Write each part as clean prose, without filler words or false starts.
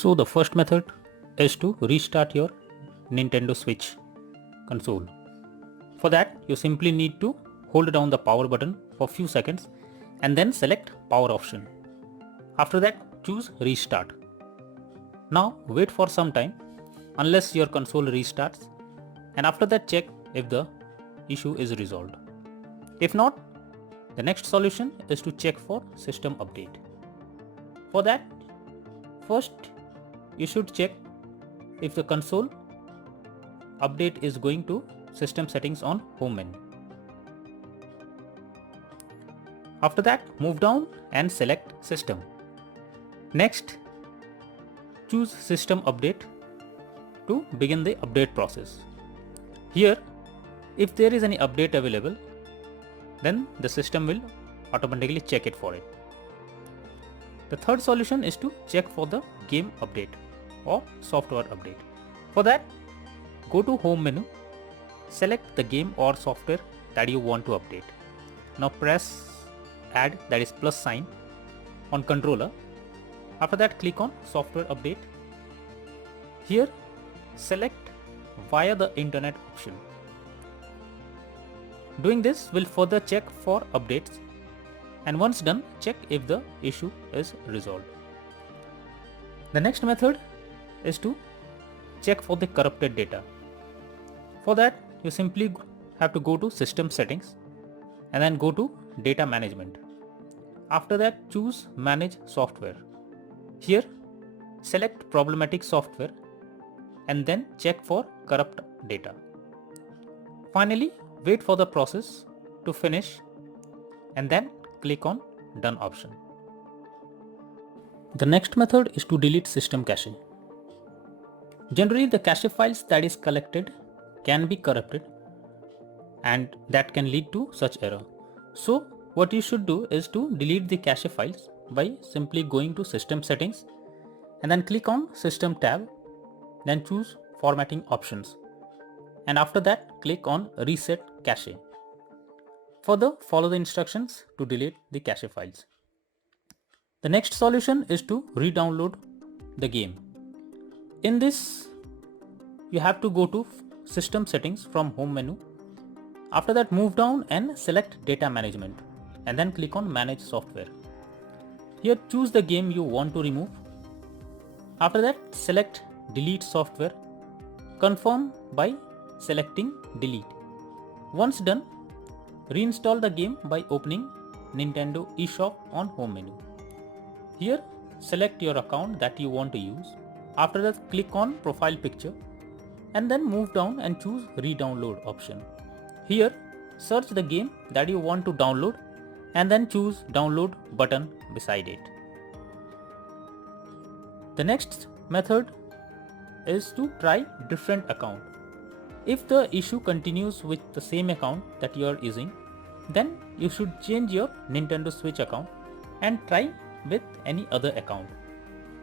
So the first method is to restart your Nintendo Switch console. For that, you simply need to hold down the power button for few seconds and then select power option. After that, choose restart. Now wait for some time unless your console restarts, and after that check if the issue is resolved. If not, the next solution is to check for system update. For that, first you should check if the console update is going to system settings on home menu. After that, move down and select system. Next, choose system update to begin the update process. Here, if there is any update available, then the system will automatically check it for it. The third solution is to check for the game update or software update. For that, go to home menu, select the game or software that you want to update. Now press add, that is plus sign, on controller. After that, click on software update. Here, select via the internet option. Doing this will further check for updates, and once done, check if the issue is resolved. The next method is to check for the corrupted data. For that, you simply have to go to system settings and then go to data management. After that, choose manage software. Here, select problematic software and then check for corrupt data. Finally, wait for the process to finish and then click on done option. The next method is to delete system cache. Generally, the cache files that is collected can be corrupted and that can lead to such error. So what you should do is to delete the cache files by simply going to system settings and then click on system tab, then choose formatting options, and after that click on reset cache. Further, follow the instructions to delete the cache files. The next solution is to re-download the game. In this, you have to go to system settings from home menu. After that, move down and select data management and then click on manage software. Here, choose the game you want to remove. After that, select delete software. Confirm by selecting delete. Once done, reinstall the game by opening Nintendo eShop on home menu. Here, select your account that you want to use. After that, click on profile picture and then move down and choose re-download option. Here, search the game that you want to download and then choose download button beside it. The next method is to try different account. If the issue continues with the same account that you are using, then you should change your Nintendo Switch account and try with any other account.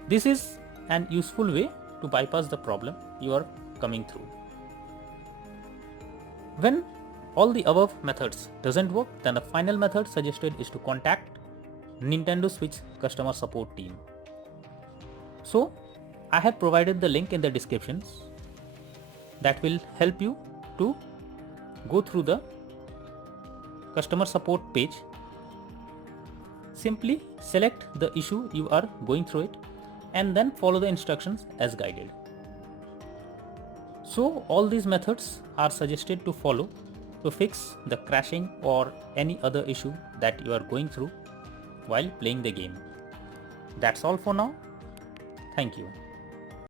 This is an useful way to bypass the problem you are coming through. When all the above methods doesn't work, then the final method suggested is to contact Nintendo Switch customer support team. So I have provided the link in the descriptions that will help you to go through the customer support page. Simply select the issue you are going through it and then follow the instructions as guided. So all these methods are suggested to follow to fix the crashing or any other issue that you are going through while playing the game. That's all for now. Thank you.